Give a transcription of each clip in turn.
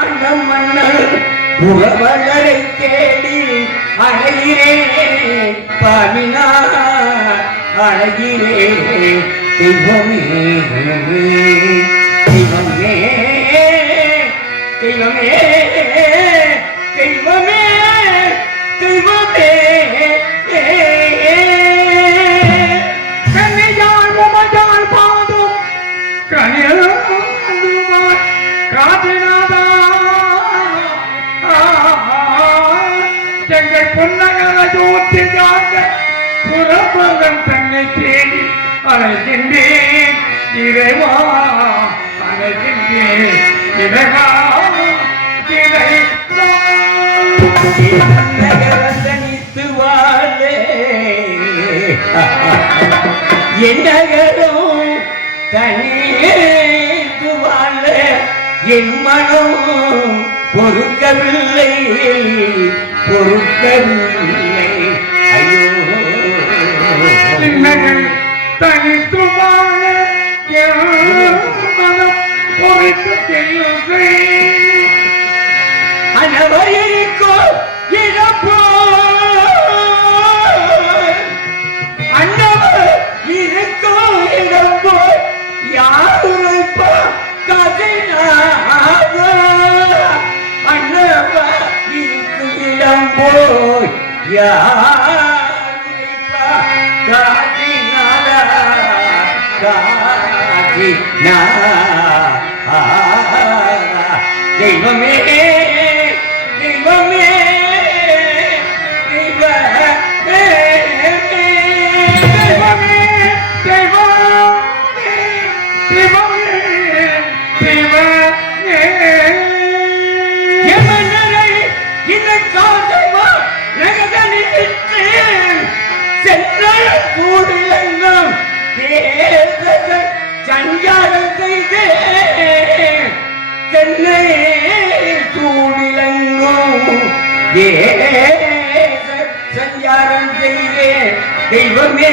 அண்ணமண்ணல் உறவர்களை தேடி அழகிறே பாவினா அழகிறே தெய்வமே தெய்வமே தெய்வமே தெய்வமே தெய்வமே கண்ணையால் உமதால் பாதும் கனியலுமாய் காதினாதா எங்கள் பொன்னகர ஜோதியாக புறப்பதன் தன்னை தேடி அழைக்கின்றேன் இறைவா அழைக்கின்றேன் இறைவா தனித்து வாழே என்னகரும் தனித்து வாழ என் மனம் பொறுக்கவில்லை பொறுக்கவில்லை ஐயோ என்னகள் தனித்து வாழ என் மனம் பொறுக்கவில்லை அனவயிருக்கோ இழப்போ அன்னவர் இருக்கோ இழப்போ யாருப்பா கதைனாக அன்னவர் இருக்கு இழப்போ யாருப்பா காதினால காதினா தெய்வமே தெய்வமே தெய்வமே தெய்வமே தெய்வமே தெய்வமே தெய்வமே எமனரை இனக்காதவா நகதனிட்டு சென்ற கூடலங்கம் தேச சஞ்சாரம் செய்தே சென்னை சூடிலங்கும் சஞ்சாரம் செய்தே தெய்வமே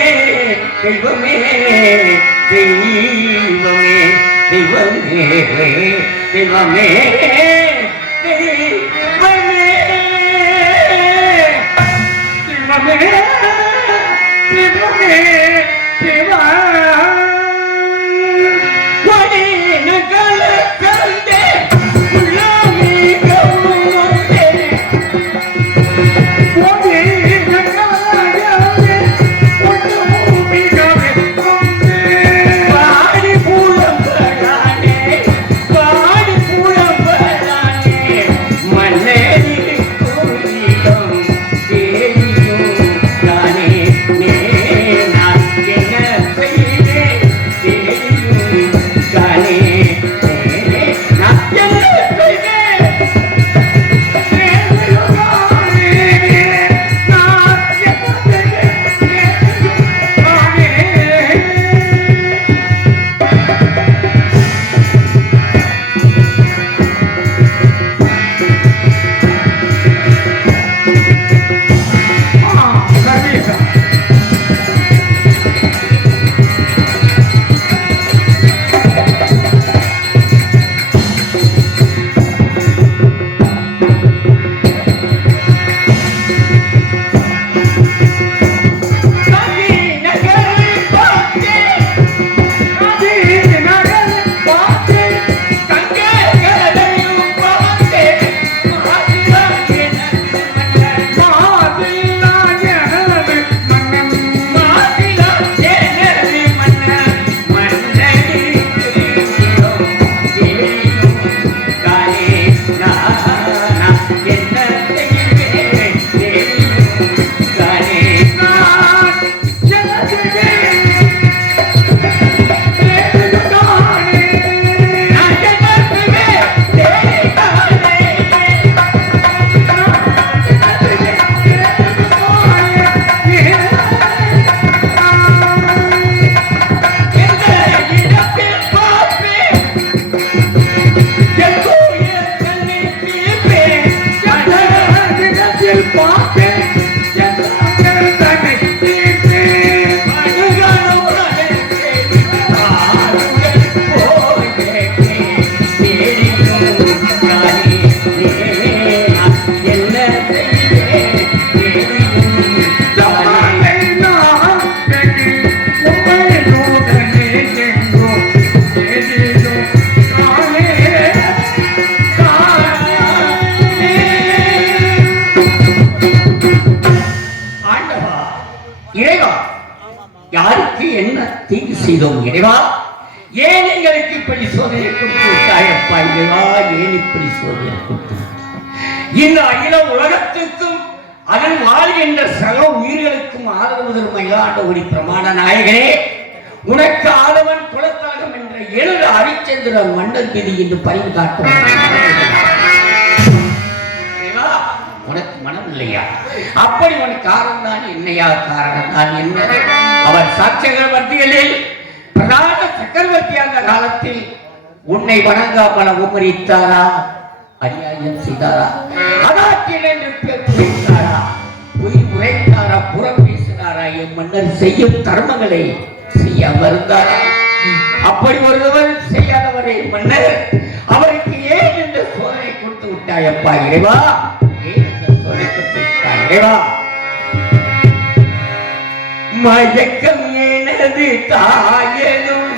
தெய்வமே தெய்வமே தெய்வமே தெய்வமே தெய்வமே தெய்வமே தெய்வமே தெய்வா செய்தோம் இறைவா. ஏன் எங்களுக்கு இப்படி சோதனை கொடுத்து விட்டாயப்பா இறைவா? ஏன் இப்படி சோதனை கொடுத்து இந்த அகில உலகத்துக்கும் அதில் வாழ்கின்ற சக உயிர்களுக்கும் ஆதரவு மயிலாண்டவடி பிரமாண நாயகனே, உனக்கு ஆதவன் குலத்தலகம் என்ற 7 அரிச்சந்திர மன்னர் மீது என்று பரிவு காட்டும் உனக்கு மனம் இல்லையா? அப்படி உனக்கு காரணம் தான் என்னையா? காரணம் தான் என்ன? அவர் சாட்சியங்கள் மத்தியில் பிரதான சக்கரவர்த்தி அந்த காலத்தில் உன்னை வணங்காமல் உமரித்தாரா? அநியாயம் செய்தாரா? அதாக்கில் என்று பேசினாரா? பொய் உரைத்தாரா? புறம் பேசினாரா? என் மன்னர் செய்யும் தர்மங்களை செய்யாமல் இருந்தாரா? அப்படி ஒருவர் செய்யாதவரை மன்னர் அவருக்கு ஏன் இந்த சோதனை கொடுத்து விட்டாயப்பா இறைவா? ஏன் இந்த சோதனை கொடுத்து விட்டாய் இறைவா? மயக்கம் எனது தாயனும்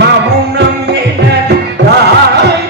மவுனம் எனது தாய்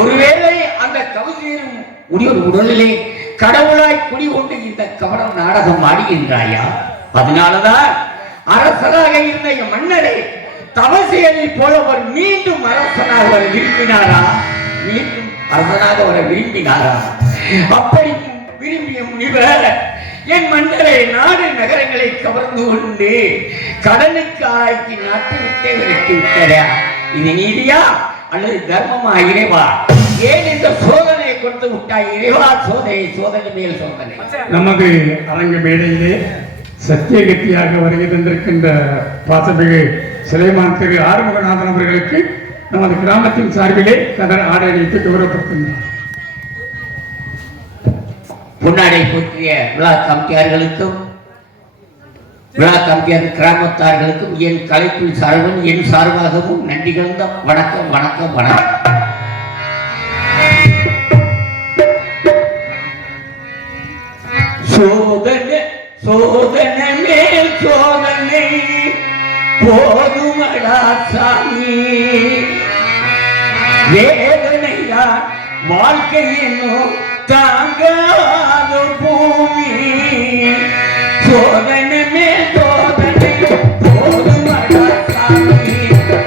ஒருவேளை அந்த கவிஞரும் உடலிலே கடவுளாய் குடி கொண்டு இந்த கவனம் நாடகம் ஆடுகின்றாயா? அதனாலதான் அரசராக இருந்த மன்னரை தவசையை போல அவர் மீண்டும் அரசனாக வர விரும்பினாரா? மீண்டும் அரசனாக வர விரும்பினாரா? அப்படி விரும்பிய முனிவர் என் மன்னரை நாடு நகரங்களை கவர்ந்து கொண்டு கடனுக்கு ஆக்கி நாட்டு விட்டே விரட்டி விட்டாரா? இது நீதியா அல்லது தர்மமா இறைவா? ஏன் இந்த சோதனை கொடுத்து விட்டாய் இறைவா? சோதனை சோதனை மேல் சோதனை. நமது அரங்க மேடையிலே சத்தியகத்தியாக வருகை தந்திருக்கின்ற பாசமிகு சிலைமான் திரு ஆறுமுகநாதன் அவர்களுக்கு நமது கிராமத்தின் சார்பிலே கதர் ஆடை அணிவித்து கௌரவப்படுத்துகிறார். பொன்னாடை போற்றிய விழா கமிட்டியார்களுக்கும் விழா கம்பியார் கிராமத்தார்களுக்கும் என் கலைப்பில் சார்பும் என் சார்பாகவும் நன்றி கலந்த வணக்கம் வணக்கம் வணக்கம். சோதனை சோதனை மேல் சோதனை போதுமடா சாமி, வேதனையார் வாழ்க்கை என்னும் தாங்காத பூமி. சோதனை மேல் சோதனை போதுமடா சாமி,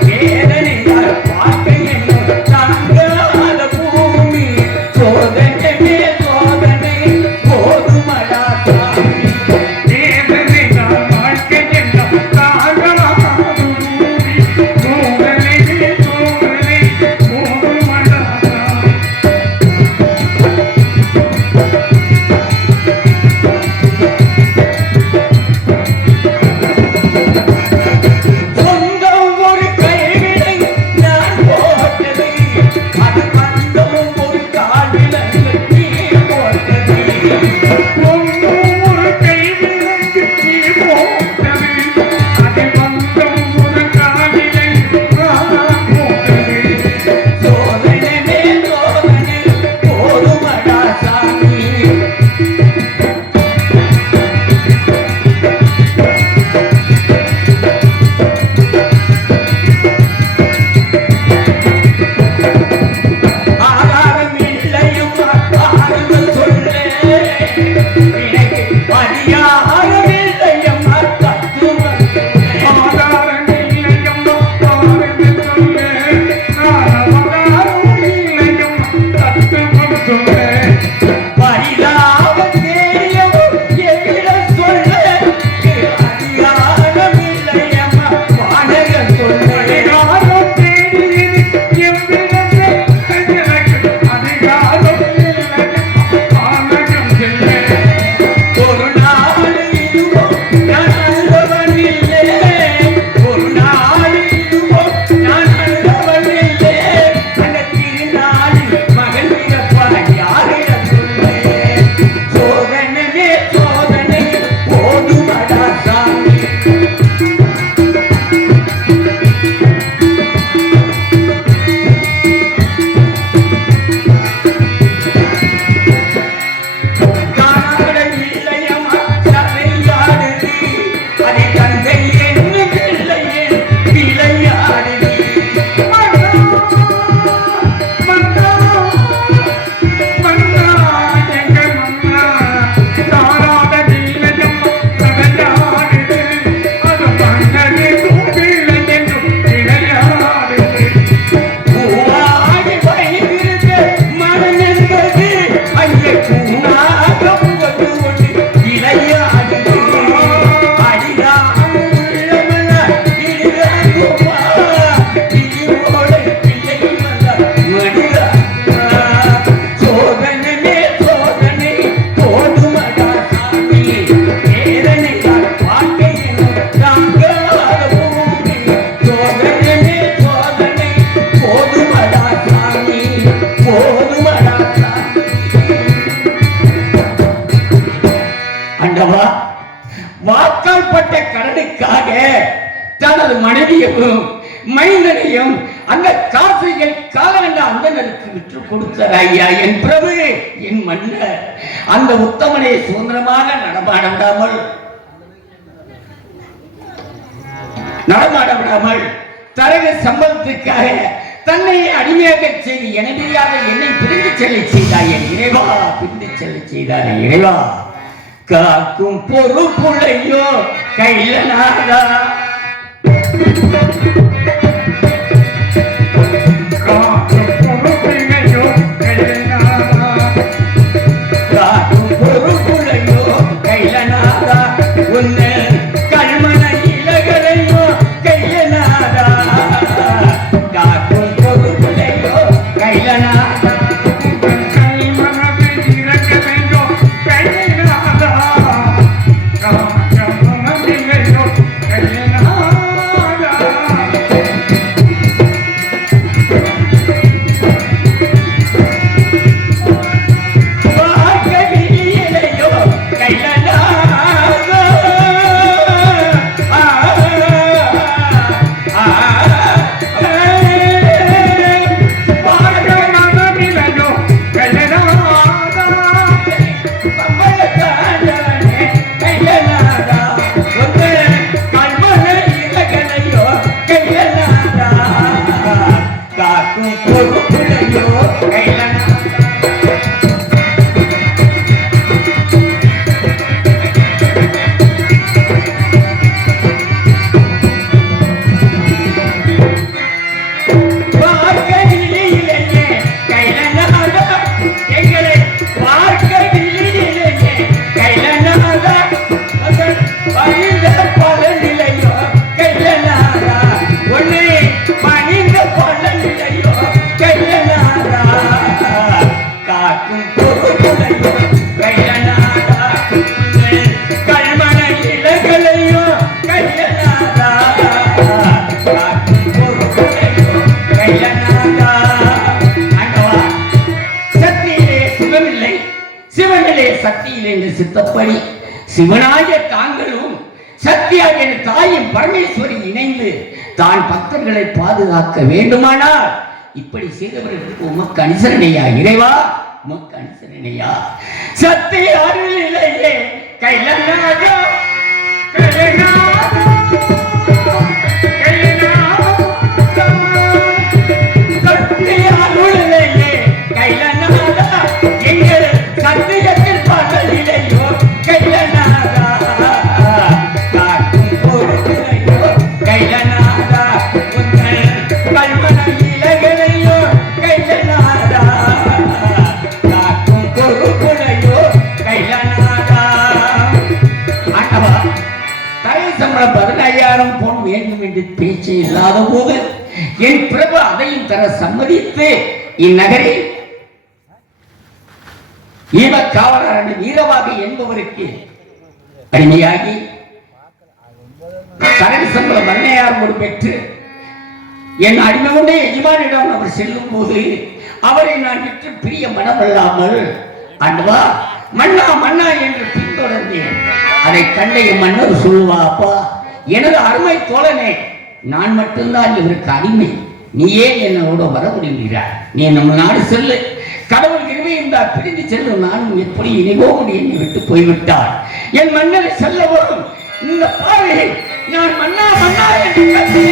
வேதனையார் வாழ்க்கை என்னும் தாங்காத பூமி. சோதனை மேல் சோதனை போதுமடா சாமி, வேதனையார் வாழ்க்கை என்னும் தாங்காத பூமி. சோதனை மேல் சோதனை போதுமடா சாமி. சொந்தம் ஒரு கைவினை நான் போட்டது, அது பந்தம் ஒரு காலிலை நீ போட்டது. ஒன்றும் ஒரு கைவிலங்கு நீ போட்டது, அது பந்தம் ஒரு காலிலை நான் போட்டது. சோதனை மேல் சோதனை போதுமடா சாமி. ஆதாரம் இல்லையம்மா ஆறுதல் சொல்ல, எனக்கு பரிகாரம் இல்லையம்மா தத்துவம் சொல்ல. ஆதாரம் இல்லையம்மா ஆறுதல் சொல்ல, ஆதாரம் இல்லையம்மா தத்துவம் சொல்ல. பரிதாபம் தேடியவும் எவ்விடம் சொல்ல, அதிகாரம் இல்லையம்மா வானகம் சொல்ல. அதிகாரம் தேடியது எவ்விடமே எனக்கு அதிகாரம் இல்லை ஆனகம் இல்லை. ஒரு நாள் இதுவோ நான் நல்லவன் இல்லை, ஒரு நாள் இதுவோ நான் நல்லவன் இல்லை. அந்த திருநாளில் மகன் பிறப்பார் யாரிடம் சொல்லேன். சோதனை மேல் சோதனை போதுமடா சாமி. காணாமல் இல்லையம்மா தலையாடுதி, அதை தந்தை என்னும் பிள்ளையே விளையாடுதி. மன்னா மன்னா எங்கள் மன்னா தாராத நீலயம்மா தலையாடுது, அது மன்னனே தூக்கில என்றும் விளையாடுது. பூவாடி வைத்திருந்த மனம் என்பது அங்கே பூனாக புகழ்ந்து கொண்டு விளையாடுது. அடிதான் உள்ளமல்ல இடுகாங்குமா, இடியோடை பிள்ளை வந்த மடிதாங்குமா. சோதனை மேல் சோதனை போதுமடா சாமி, வேதனையால் வாழ்க்கை என்னும் தாங்காத பூமி. சோதனை மேல் சோதனை போதுமடா சாமி, போதுமடா சாமி. ஆண்டவா, வாக்கால்பட்ட கடனுக்காக தனது மனைவியையும் மைந்தனையும் அந்த காசுகள் காலகண்ட அந்தனருக்கு விற்று கொடுத்தார் ஐயா. என் பிரபு, என் மன்னர், அந்த உத்தமனை சுதந்திரமாக நடமாட விடாமல் தரக சம்பளத்துக்காக தன்னை அடிமையாக செய்து எனவியாத என்னை பிரிந்து செல்ல செய்தாய் என் இறைவா, பிரிந்து செல்ல செய்தாய் இறைவா. காக்கும் பொறுப்புள்ளையோ கையிலனாதா, காக்கும் பொறுப்பினையோ கையினாதா, காக்கும் பொறுப்புள்ளையோ கையிலனாதா, உன்னை கல்மன இலகலையோ கையிலனாதா. காக்கும் பொறுப்புள்ளையோ கையிலனாதா, உங்கள் கல்மனதை இறக்கலையோ கையினாதா, காக்கும் மனதிலையோ கையினாதா. காக்கும் பொறுப்புலையோ கையனாதா கல்மன இலகலையோ கையனாதா காக்கும் பொறுப்புலையோ கையனாதா. ஆண்டவா, சக்தியிலே சுகமில்லை, சிவனிலே சக்தியிலே என்று சித்தப்படி சிவனாய தாங்களும் சக்தியாக என் தாயும் பரமேஸ்வரி இணைந்து தான் பக்தர்களை பாதுகாக்க வேண்டுமானால் இப்படி செய்தவர்களுக்கு உமக்கு அனுசரணையா இறைவா, உமக்கு அனுசரணையா. சக்தி அருளிலேயே கைலநாதா சக்தி அருளிலேயே கைலநாதா எங்கள் சத்தியத்தில் பகலிலேயோ கைலநாதா காக்கும் பொறுப்பிலையோ கைலநாதா உங்கள் கல்மன இலகலையோ கைலநாதா காக்கும் பொறுப்பிலையோ கைலநாதா. ஆண்டவா, தரை சம்பளம் 15,000 பொன் வேண்டும் என்று பேச்சு இல்லாத போது என் பிரபு அதையும் தர சம்மதித்து இந்நகரில் ஈவ காவலர் வீரவாகி என்பவருக்கு அடிமையாகி தரை சம்பளம் 15,000 பெற்று என் அடிமை கொண்டே எஜமானிடம் அவர் செல்லும் போது அவரை நான் விட்டு பிரிய மனமல்லாமல் ஆண்டவா மன்னா மன்னா என்று பின்தொடர்ந்தேன். அதை கண்ட என் மன்னர் சொல்லுவா, அப்பா எனது அருமை தோழனே, நான் மட்டும்தான் இவருக்கு அடிமை, நீ ஏன் என்னோட வர முடிகிறாய், நீ நம்ம நாடு செல்லு, கடவுள் கிருபை இருந்தால் பிரிந்து செல்லும், நானும் எப்படி இனிவோ என்னை விட்டு போய்விட்டார். என் மன்னரை செல்ல வரும் இந்த பாவையை நான் மன்னா மன்னா என்று கத்தி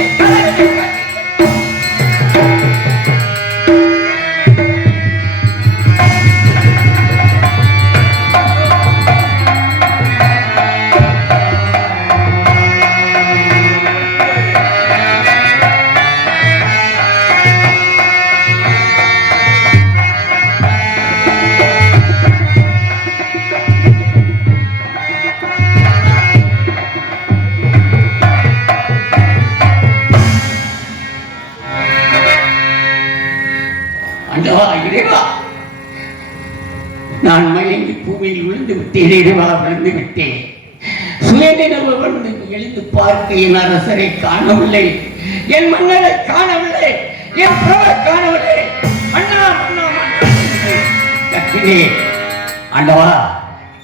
இறைவா, நான் மயங்கி பூமியில் விழுந்து விட்டேன், இறைவா விழுந்து விட்டேன். சுயநினைவு வந்து எழுந்து பார்க்க என் அரசரை காணவில்லை, என் மன்னரை காணவில்லை, என் பிரபை காணவில்லை. அண்ணா அண்ணா கத்தினேன். ஆண்டவா,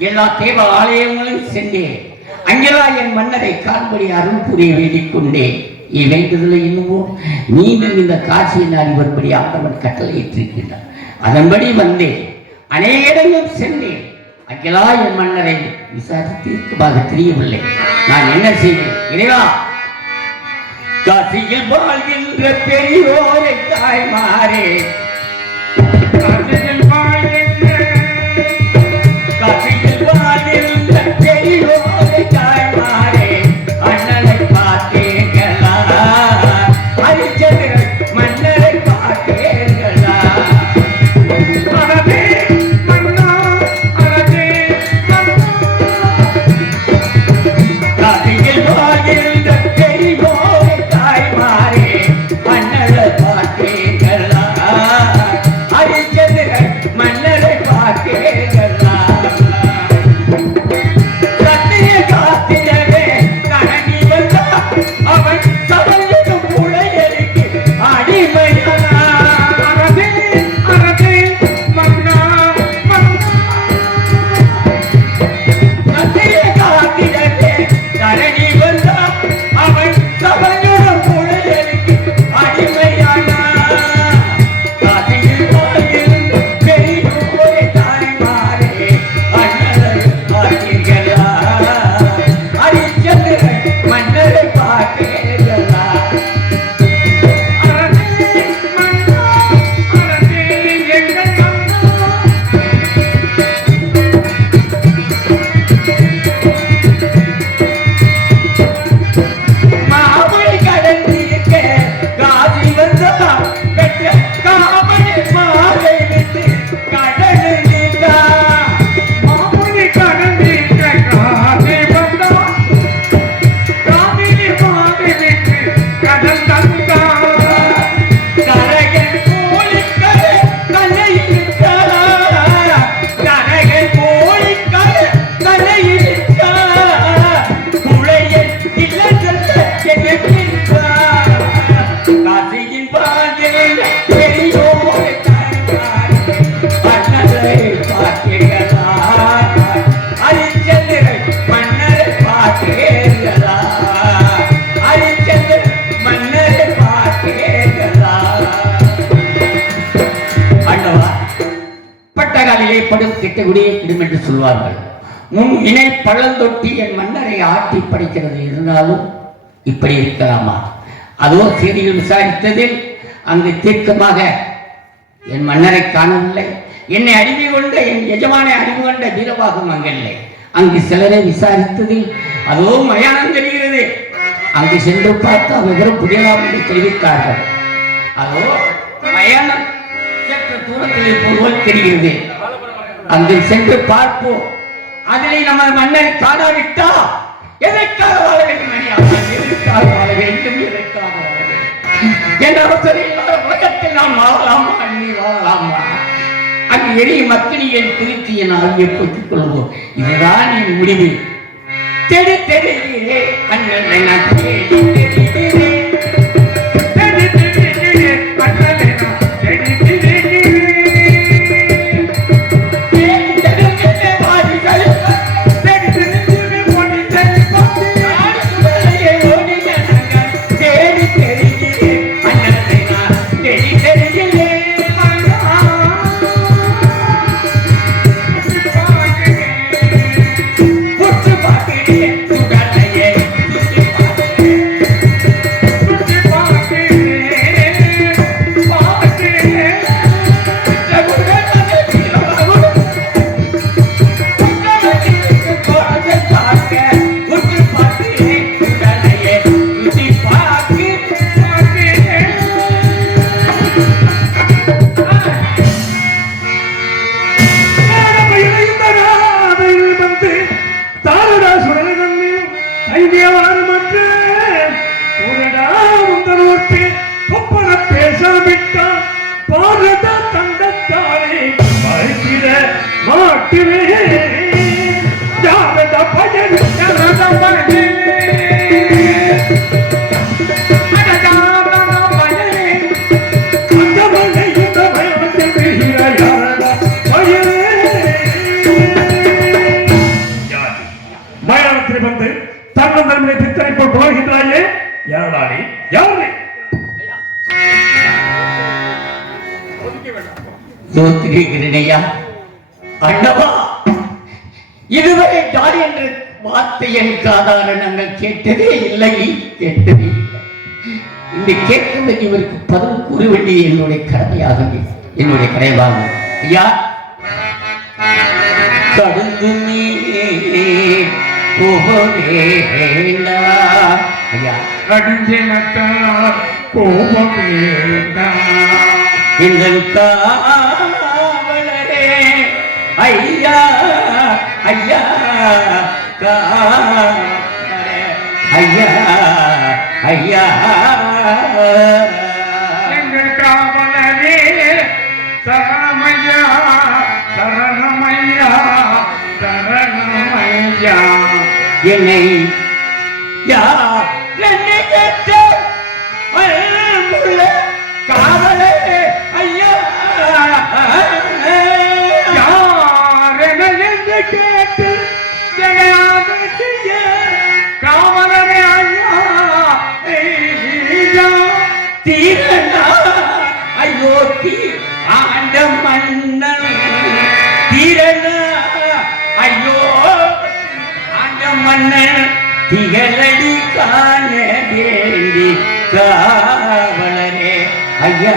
எல்லா தேவ ஆலயங்களும் சென்றேன், அங்கெல்லாம் என் மன்னரை காண்படி அருள் புரிய வேண்டிக் கொண்டேன். என் வேண்டுதலை இன்னுமோ மீண்டும் இந்த காட்சியின் அறிவற்படி ஆண்டவன் கட்டளையிட்டிருக்கின்றார். அதன்படி வந்தேன், அநேக இடங்கள் சென்றேன், அங்கெல்லாம் என் மன்னரை விசாரித்திருக்கமாக தெரியவில்லை. நான் என்ன செய்வேன் இறைவா? காசியில் வாழ்கின்ற பெரியோரை தாய்மாரே, காசியில் வாழ்கின்ற பெரியோரை தாய்மாரே, அண்ணனை பார்த்தீர்களா, அரிச்சந்திரன் மன்னரை பார்த்தீர்களா? காசியில் வாழ்கின்ற பெரியோரை தாய்மாரே, அண்ணனை பார்த்தீர்களா? தலைப்படும் கெட்ட குடியை கிடும் என்று சொல்வார்கள். முன் இணை பழந்தொட்டி என் மன்னரை ஆட்டி படைக்கிறது. இருந்தாலும் இப்படி இருக்கலாமா? அதோ செய்திகள் விசாரித்ததில் அங்கு தீர்க்கமாக என் மன்னரை காணவில்லை. என்னை அடிமை கொண்ட என் எஜமானை அடிமை கொண்ட வீரபாகம் அங்கில்லை. அங்கு சிலரை விசாரித்ததில் அதோ மயானம் தெரிகிறது. அங்கு சென்று பார்த்து விவரம் புரியலாம் என்று தெரிவித்தார்கள். அதோ மயானம் சற்று தூரத்தில் போல் தெரிகிறது. அங்கு சென்று பார்ப்போம். அதிலே நம்ம மன்னரை காணாவிட்டா எதற்காக வாழ வேண்டும்? எதற்காக வாழ வேண்டும்? எதற்காக வாழ வேண்டும் என்ற அவசரம் இல்லாத உலகத்தில் நாம் வாழலாமா? அண்ணி வாழலாமா? அங்கு எளிய மக்களியை திருத்திய நாம் எப்போத்துக் கொள்வோம். இதுதான் என் முடிவு. தெரி தெரிகிறே அண்ணனை நான் தேடி தெரிகிறேன். அண்ணவா, இதுவரை தாய் என்ற வார்த்தை என் காதார நாங்கள் கேட்டதே இல்லை, கேட்டதே இல்லை. இந்த கேட்கும் இவருக்கு பதில் கூற வேண்டிய என்னுடைய கடமையாக, என்னுடைய கரைவாகும். ஐயா, கடந்து கோபமேண்டா, ஐயா கடுஞ்சனத்தா கோபமேண்டா, எங்கள் காவலரே ஐயா ஐயா காவலரே ஐயா ஐயா, எங்கள் காவலரே சரணமையா சரணமையா சரணமையா, என்னை யார் என்னை கேட்ட காவலே ஐயா, யார் என்று கேட்டு காவலரே ஐயா தீரனா ஐயோ தீ ஆண்ட மன்னன் தீரனா ஐயோ ஆண்ட மன்னன் திகழடி காண வேண்டி காவலரே ஐயா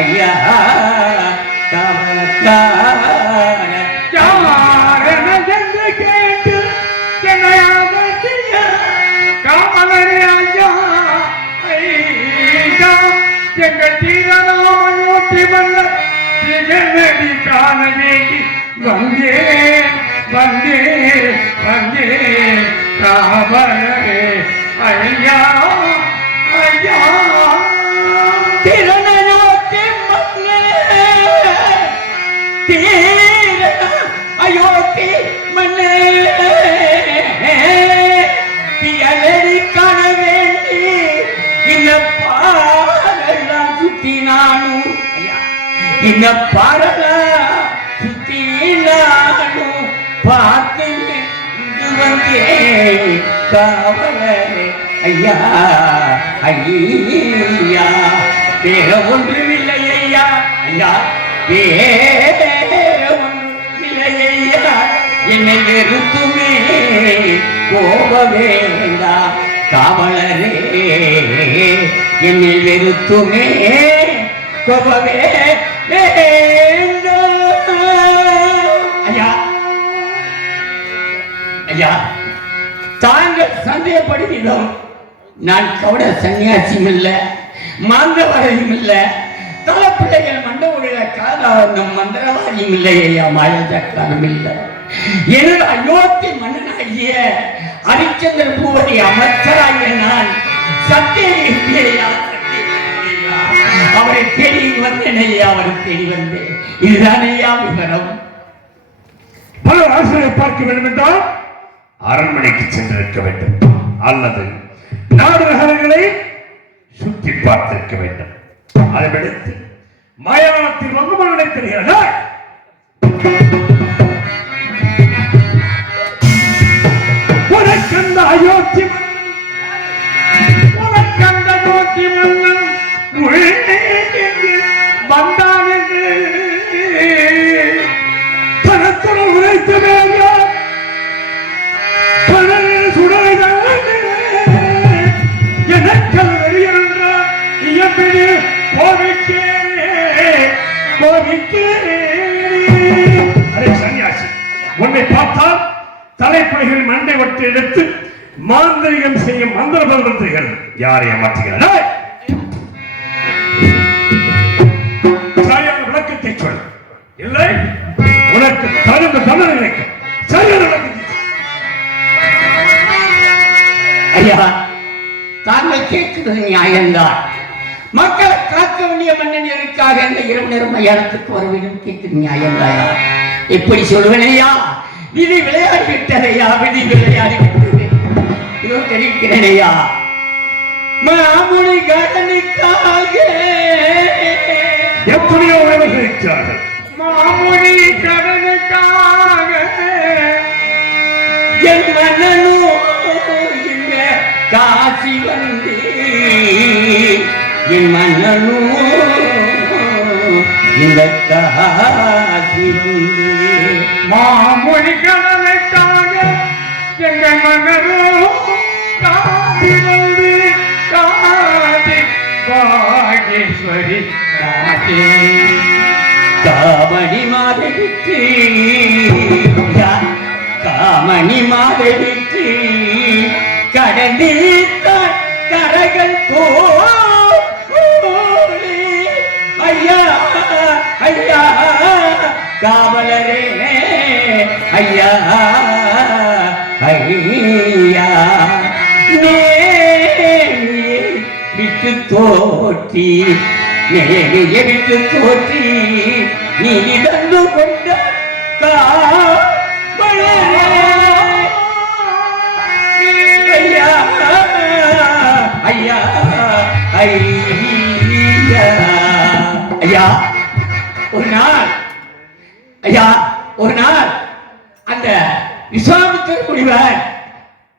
ஐயா காவலக்கார யாரென்று கேட்டு காவலரே ஐயா ஐயா, எங்கள் தீரனாமயோட்டி வல்ல திகழடி காண வேண்டி வந்தே வந்தே வந்தே காவலரே ஐயா ஐயா, திறனயோத்தி மன்னே தீர அயோத்தி மன்னே, தியலடி காண வேண்டி இந்த பாரெல்லாம் சுத்தி நானும் ஐயா, இந்த பாரெல்லாம் சுத்தி நானும் பார்த்து இங்கு வந்தே காவலரே ஐயா ஐயா, வேற ஒன்றுமில்லை ஐயா ஐயா, வேற என்னை வெறுத்துமே கோப வேண்டாம் காவலரே, என்னை வெறுத்துமே கோபவே வேண்டாம். ஐயா ஐயா, தாங்கள் சந்தேகப்படுகிறோம். நான் கவட சன்னியாசியும் இல்ல, மாந்தவாதியும் இல்ல, தலைப்பிள்ளைகள் மண்டபுடைய காதாவந்தம் மந்திரவாதியும் இல்லை ஐயா, மாயாஜாக்காரம் இல்லை. எனது அயோத்தி மன்னனாகிய ஹரிச்சந்திர பூபதி அமைச்சராகிய நான் சத்தியா அவரை தேடி வந்தேன் ஐயா, அவரை தேடி வந்தேன். இதுதான் ஐயா விவரம். பல ஆசிரியரை பார்க்க வேண்டும் என்றால் அரண்மனைக்கு சென்றிருக்க வேண்டும், அல்லது நாடு நகரங்களை சுற்றி பார்த்திருக்க வேண்டும். அதை விடுத்து மயானத்தில் வந்து மன்னனை தெரிகிறதா? உனக்கந்த அயோத்தி உனக்கந்த அயோத்தி மன்னன் வந்தான் என்று பணத்துடன் உரைத்த வேண்டாம். உன்னை பார்த்தால் தலைப்படைகளின் மண்டை ஒட்டு எடுத்து மாந்திரிகம் செய்யும் மந்திரபந்தர்கள் யாரை ஏமாற்றுகிறார்? விளக்கத்தை சொல், இல்லை உனக்கு தகுந்த தண்டனை கிடைக்கும். ஐயா, தாங்கள் கேட்கிறது நியாயம்தான். மக்களை காக்க வேண்டிய மன்னன் எதற்காக இந்த இரவு நேரம் மயானத்துக்கு வர வேண்டும் கேட்கிறது நியாயம்தாயா? எப்படி சொல்வேனையா? விதி விளையாடி விட்டதையா, விதி விளையாடி விட்டது. இதோ தெரிவிக்கிறேனையா, மாமுனி கடனுக்காக எத்தனையோ உறவுகள் இருக்கிறார்கள். மாமுனி கடனுக்காக என் மன்னனோ இந்த காசி வந்து, என் மன்னனோ இந்த காசி வந்து, மாமொழி கடனுக்காக எங்கள் மன்னனோ காசி வந்து, காசி பாகேஸ்வரி காசி காமணி மாதவிக்கு, காமணி மாதவிக்கு கடந்து கரகள் போலி. ஐயா ஐயா காவலரே, ஐயா ஐயா நேமியை விட்டு தோற்றி, நேமியை விட்டு தோற்றி நீ தந்து கொண்ட காவலரே, ஐயா ஐயா ஐயா ஐயா. ஒரு நாள் ஐயா, ஒரு நாள் அந்த விஸ்வாமித்திர முனிவர்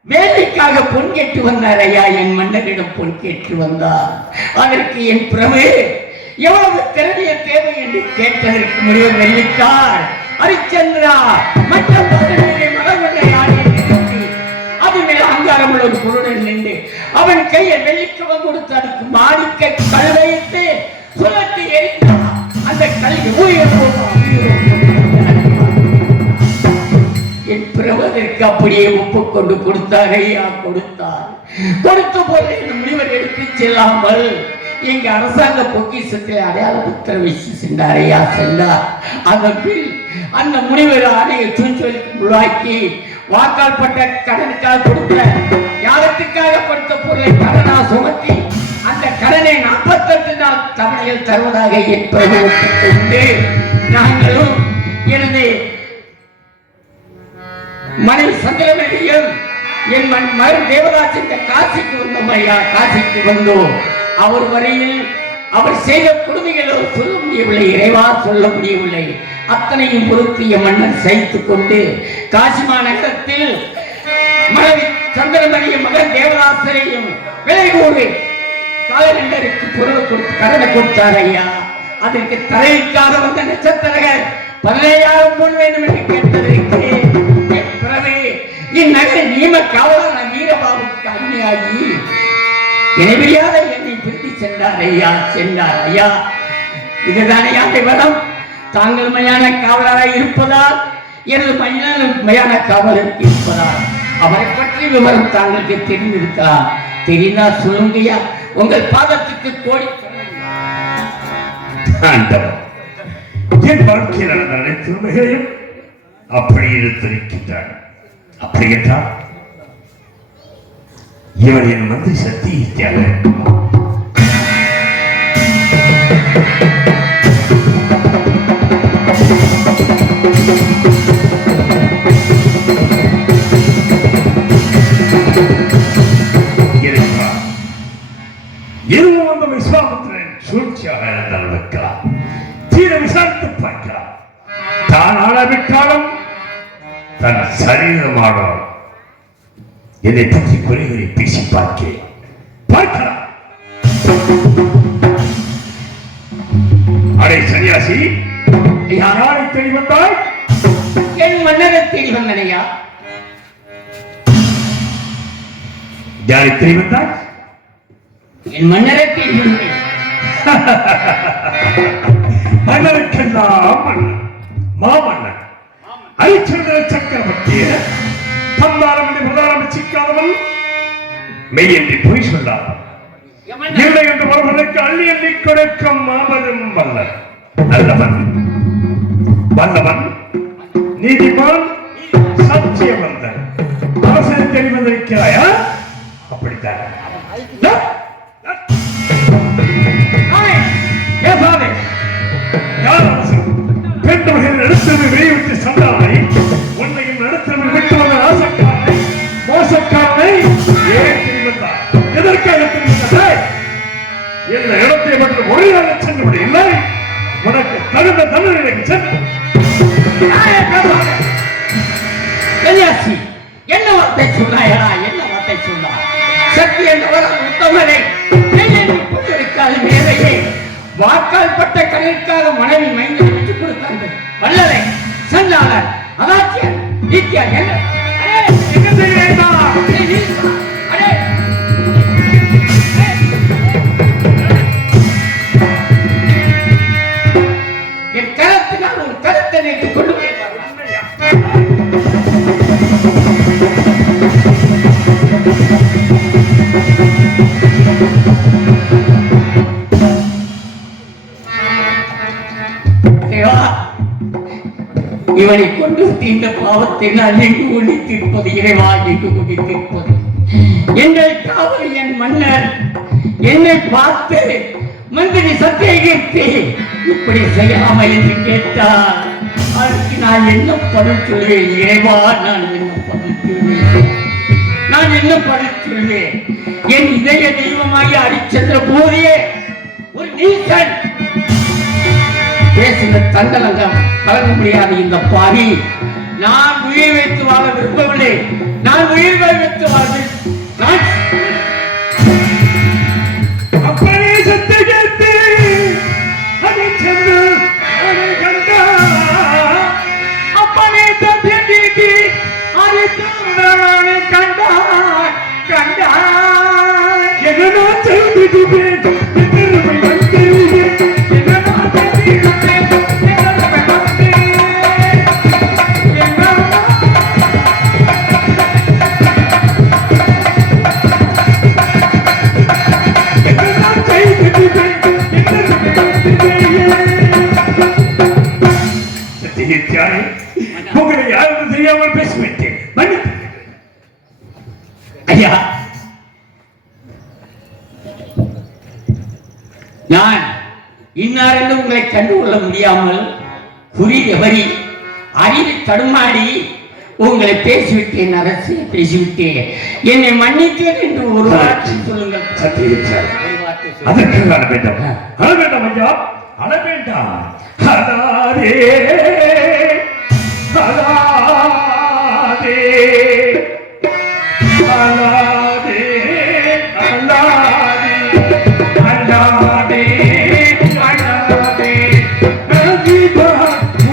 வேலைக்காக பொன் கேட்டு வந்தார் ஐயா. என் மன்னரிடம் பொன் கேட்டு வந்தார். அதற்கு என் பிரபு எவ்வளவு திறமைய தேவை என்று கேட்டதற்கு முனிவர் வெள்ளிக்கார் ஹரிச்சந்திரா மற்ற மலர்களை ஆடி அது மேல அங்காரம் உள்ள ஒரு பொருடன் நின்று அவன் கையை வெள்ளிக்கவன் கொடுத்து அதுக்கு மாணிக்க கல் வைத்து சுழற்றி எரிந்தார். அந்த கல்வி என் பிரபதற்கு அப்படியே ஒப்புக்கொண்டு கொடுத்தார் ஐயா, கொடுத்தார். கொடுத்த போது இந்த முனிவர் எடுத்து செல்லாமல் எங்க அரசாங்க பொக்கிஷத்தில் அடையாள புத்தர வச்சு சென்றார் ஐயா, சென்றார். அதன் பின் அந்த முனிவர் ஆணையை சுழலுக்கு உருவாக்கி வாக்கால் பட்ட கடனுக்காக கொடுத்த யாகத்துக்காக கொடுத்த பொருளை கடனா சுமத்தி அந்த கடனை 48 நாள் தவணையில் தருவதாக என் பிரபு ஒப்புக்கொண்டு நாங்களும் எனது மனைவி சந்திரமணியும் என் மகன் தேவராஜ் இந்த காசிக்கு வந்தோம் ஐயா, காசிக்கு வந்தோம். அவர் வரையில் அவர் செய்த கொடுமைகளோ சொல்ல முடியவில்லை, இறைவா சொல்ல முடியவில்லை. அத்தனையும் பொறுத்திய மன்னர் சகித்துக் கொண்டு காசி மாநகரத்தில் மனைவி சந்திரமணியும் மகன் தேவராசரையும் விலை கூறி காலண்டருக்கு பொருள் கொடுத்து கடனை கொடுத்தார் ஐயா. அதற்கு தலைவிக்காக வந்த நட்சத்திரர்கள் 15,000 பொன் வேண்டும் என்று கேட்டதற்கு நகர நியம காவலான வீரபாபுக்கு அடிமையாகி இணைபிரியாத என்னை பிரித்து சென்றார் ஐயா. இதுதானே விவரம். தாங்கள் மையான காவலராக இருப்பதால் எனது மையான காவலர் இருப்பதால் அவரை பற்றி விவரம் தாங்களுக்கு தெரிந்திருக்கா? தெரிந்தா சொல்லுங்கய்யா. உங்கள் பாதத்துக்கு கோடி என் வாழ்க்கையில் நடந்த அனைத்து உண்மைகளையும் அப்படி எடுத்திருக்கின்றான். அப்படி என்றால் இவன் என் மந்திரி சத்தியாக எதுவும் அந்த விஸ்வாமித்திரன் சூழ்ச்சியாக இருந்தால் வைக்கலாம். தீர விசாரித்து பார்க்கலாம். தான் ஆளாவிட்டாலும் தன் சரீரமானால் என்னை பற்றி குறைகளை பேசி பார்க்கலாம். அடே சன்னியாசி, யாரை தேடி வந்தாய்? என் மன்னரை தேடி வந்தனையா. யாரை தேடி வந்தாய்? என் மன்னரை தேடி வந்தேன். மன்னருக்கெல்லாம் மன்னன், மாமன்னன், ஹரிச்சந்திர சக்கரவர்த்தி தந்தாரம் என்று பிரதானம் சிக்காதவன், மெய் என்று பொய் சொல்லாதவன், இல்லை என்று ஒருவனுக்கு அள்ளி எண்ணி கொடுக்கும் மாபெரும் வல்லன், நல்லவன், வல்லவன், நீதிமான், சத்தியவந்தன். அரசனை தேடி வந்திருக்கிறாயா? அப்படித்தான். யார் அரசன்? பெண்மகள் நடுத்தரவை வெளியிட்டு சண்டாளை, உன்னையும் நடுத்தரவை விட்டு வந்த ஆசக்காரனை, மோசக்காரனை ஏன் தெரிவித்தார்? எதற்காக தெரிவித்தாய்? என்ன இடத்தை மட்டும் ஒரு நாள் சென்று இல்லை, உனக்கு தகுந்த தண்டனை சென்று என்ன வார்த்தை சொன்னாயா? என்ன வார்த்தை சொன்னா? சக்தி என்றவரால் உத்தமனை கொண்டிருக்காது மேலையே வாக்கால் பட்ட கடலுக்காக மனைவி மைந்தனை விட்டுக் கொடுத்தார்கள். வல்லலை, சண்டாளர், அதாச்சியர், நீத்தியார் என்ன செய்கிறீர்களா? என் கருத்தினால் ஒரு கருத்தை நேற்று கொண்டு இவனை கொண்டு இந்த பாவத்தை நான் எங்கு கொண்டு தீர்ப்பது? இறைவா, எங்கு கொண்டு தீர்ப்பது? எங்கள் காவல் என் மன்னர் என்னை பார்த்து மந்திரி சத்தியகீர்த்தி இப்படி செய்யாமல் என்று கேட்டார். அதற்கு நான் என்ன பதில் சொல்வேன்? இறைவா, நான் என்ன பதில் சொல்வேன்? நான் என்ன பதில் சொல்வேன்? என் இதய தெய்வமாகி அடிச்சென்ற போதே ஒரு நீசன் பேசின தண்டலங்கம் வழங்க முடியாது. இந்த பாவி நான் உயிர் வைத்து வாழ விரும்பவில்லை. நான் உயிர் வைத்து வாழ அப்பனே சத்தியகீர்த்தி அதை சென்று அதை கண்டா. அப்பனே சத்தியகீர்த்தி அதை கண்டா கண்டா என்ன செய்திருப்பேன் உங்களை யாரும் தெரியாமல் பேசிவிட்டேன். ஐயா, நான் இன்னாரென்று உங்களை கண்டுகொள்ள முடியாமல் குறி எவரி அறிவு தடுமாறி உங்களை பேசிவிட்டேன். அரசு பேசிவிட்டேன். என்னை மன்னித்தேன் என்று ஒரு வார்த்தை சொல்லுங்கள். சத்தியம் அதற்கு அழ வேண்டாம். அழ வேண்டாம் ஐயா, அழ வேண்டாம். அழாதே அழாதே அழாதே அழாதே அழாதே அழாதே நதிபா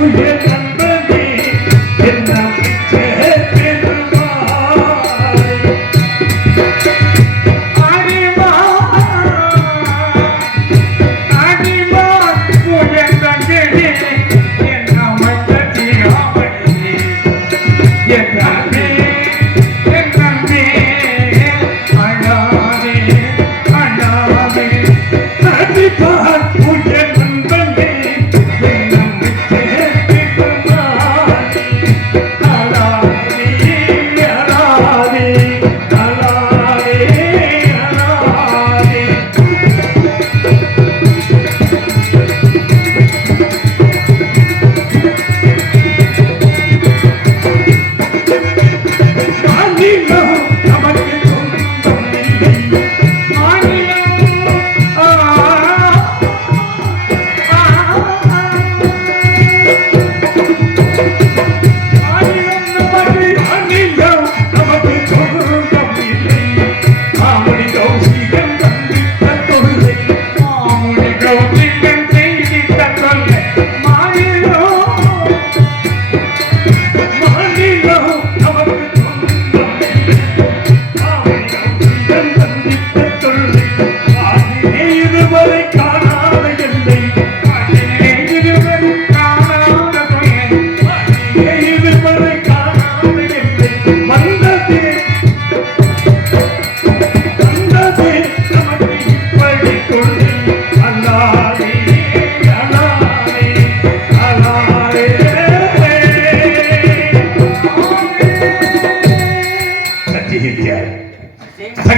உயிர் நண்பனே என்ன பெருமாள்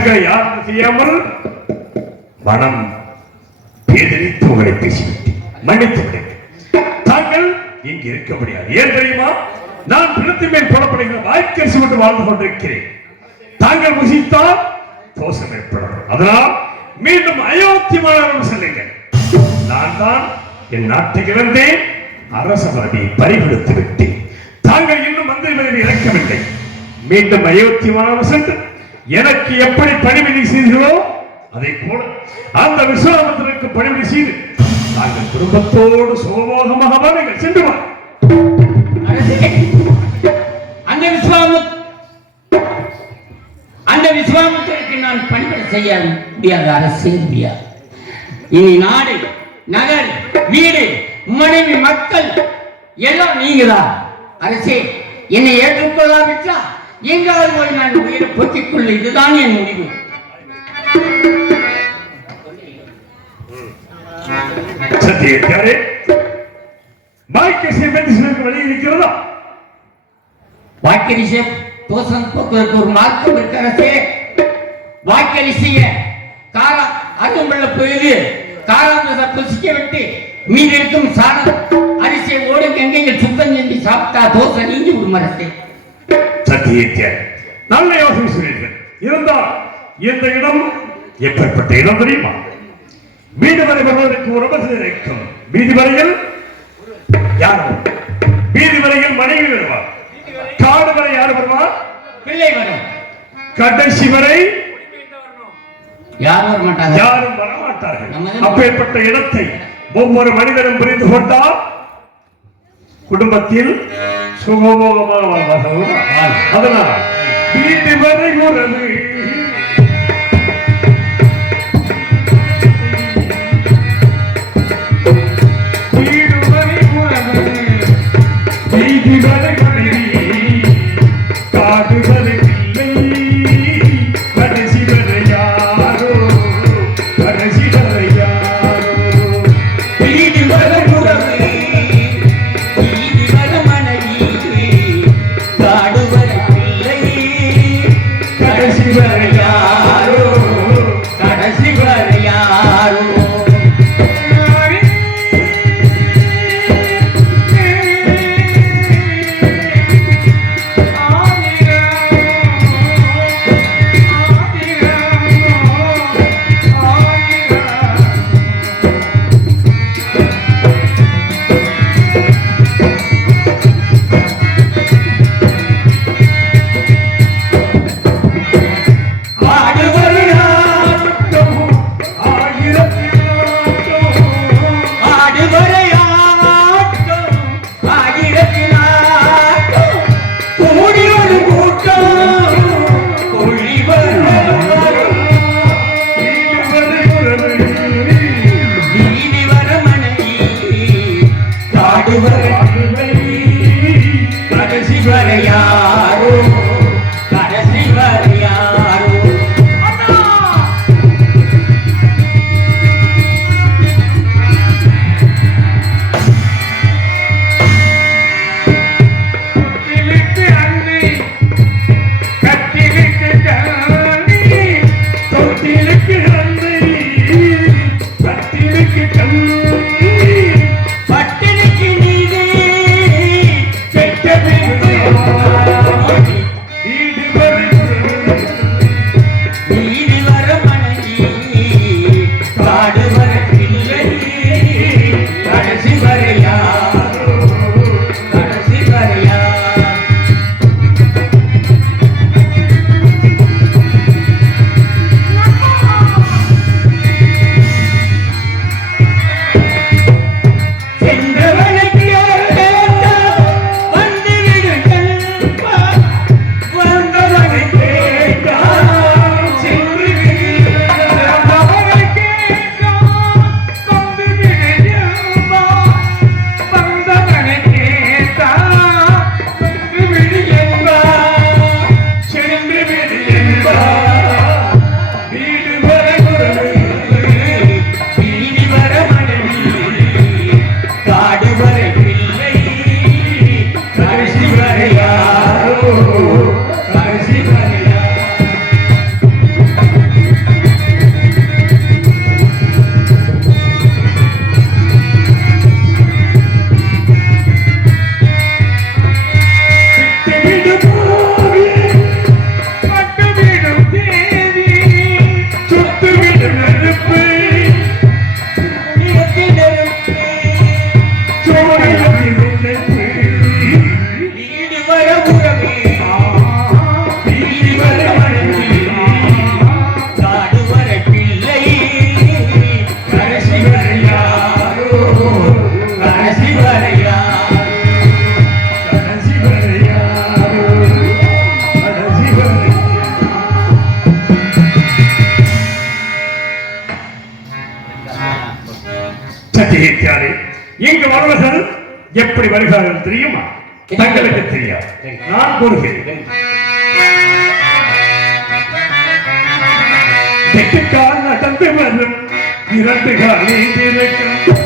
தாங்கள் யார் செய்யாமல் மனம் பேதலித்து உங்களை பேசிவிட்டேன், மன்னித்து விடுங்கள். தாங்கள் இங்கு இருக்க முடியாது. ஏன் தெரியுமா? நான் பிணத்தின் மேல் போடப்படுகிற வாய்க்கரிசி கொண்டு வாழ்ந்து கொண்டிருக்கிறேன். தாங்கள் முசித்தால் தோஷம் ஏற்படும். அதனால் மீண்டும் அயோத்தி மாநகரம் செல்லுங்கள். நான் தான் என் நாட்டை இழந்தேன், அரச பதவியை பறிகொடுத்து விட்டேன். தாங்கள் இன்னும் மந்திரி பதவி இறக்கவில்லை. மீண்டும் அயோத்தி மாநகரம் சென்று எனக்கு எப்படி பணிவிடை செய்தோ அதை போல அந்த விஸ்வாமித்திரருக்கு பணிவிடை செய்து தாங்கள் குடும்பத்தோடு சுகமோகமாக வாருங்கள். சென்று வா. அந்த விஸ்வாமித்திரருக்கு நான் பணிவிடை செய்ய முடியாது, அரசே முடியாது. இனி நாடு, நகர், வீடு, மனைவி, மக்கள் எல்லாம் நீங்கதான். அரசே, என்னை ஏற்றுக்கொள்ளாவிட்டா எங்காவது போய் நான் உயிரை போக்கிக் கொள்ள, இதுதான் என் முடிவு. சத்தியக்காரே, வாய்க்கரிசியை வழி இருக்கிறதா? வாய்க்கரிசியை தோசம் போக்குவதற்கு ஒரு மார்க்கம் இருக்கு அரசே. வாய்க்கரிசிய காரா அரும்புள்ள பொழுது காராமிரத புசிக்க விட்டு மீது இருக்கும் சாணம் அரிசியை ஓடு கங்கையில் சுத்தம் செஞ்சு சாப்பிட்டா தோசை நீங்கி விடும் அரசே. சத்தியக்காரே, நல்ல யோசனை சொன்னீர்கள். இருந்தால் இந்த இடம் எப்பேற்பட்ட இடம் தெரியுமா? வீடு வரை வருவதற்கு ஒரு வசதி இருக்கும். வீதி வரையில் யார்? வீதி வரையில் மனைவி வருவார். காடு வரை யார் வருவார்? பிள்ளை வரும். கடைசி வரை யாரும் வரமாட்டாங்க, யாரும் வரமாட்டார்கள். அப்பேற்பட்ட இடத்தை ஒவ்வொரு மனிதனும் புரிந்து கொண்டால் குடும்பத்தில் சுகமோகமாக. அதனால் வீடு வரை உறவு, வீடு வரை உறவு, வீதி வரை மனைவி, காடு வரை பிள்ளை, கடைசி வரை யாரோ, கடைசி வரை யாரோ. வீடு வரை உறவு, வீதி வரை மனைவி, காடு வரை பிள்ளை, கடைசி வரை யாரோ, கடைசி வரை யாரோ. பட்டினிக்கு நீதி பெற்ற சத்தியத்தியாரே, இங்கு வருவர்கள் எப்படி வருகிறார்கள் தெரியுமா? தங்களுக்கு தெரியாது, நான் கூறுகிறேன். தெற்குக்கால் நடந்து வரும் 2 காலை இருக்கும்